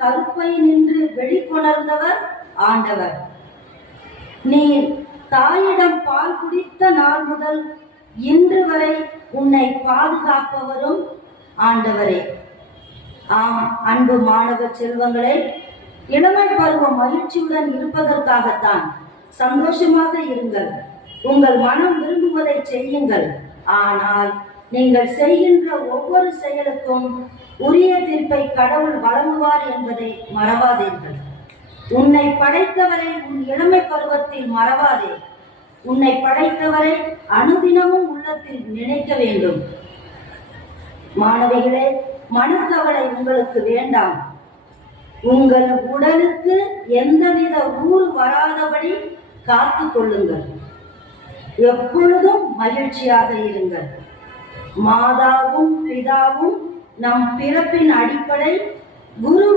கருப்பை நின்று வெளிக்கொணர்ந்தவர் ஆண்டவர். நீ தாயிடம் பால் குடித்த நாள் முதல் இன்று வரை உன்னை பாதுகாப்பவரும் ஆண்டவரே. ஆம் அன்பு மாணவ செல்வங்களே, இளமை பருவம் மகிழ்ச்சியுடன் இருப்பதற்காகத்தான். சந்தோஷமாக இருங்கள், உங்கள் மனம் விரும்புவதை செய்யுங்கள். ஆனால் நீங்கள் செய்கின்ற ஒவ்வொரு செயலுக்கும் உரிய தீர்ப்பை கடவுள் வழங்குவார் என்பதை மறவாதீர்கள். உன்னை படைத்தவரை உன் இளமை பருவத்தில் மறவாதே. உன்னை படைத்தவரை அனுதினமும் உள்ளத்தில் நினைக்க வேண்டும். மாணவிகளே, மனக்கவலை உங்களுக்கு வேண்டாம். உங்கள் உடலுக்கு எந்தவித ஊறு வராதபடி காத்து கொள்ளுங்கள். எப்பொழுதும் மகிழ்ச்சியாக இருங்கள். மாதாவும் பிதாவும் நம் பிறப்பின் அடிப்படை, குரு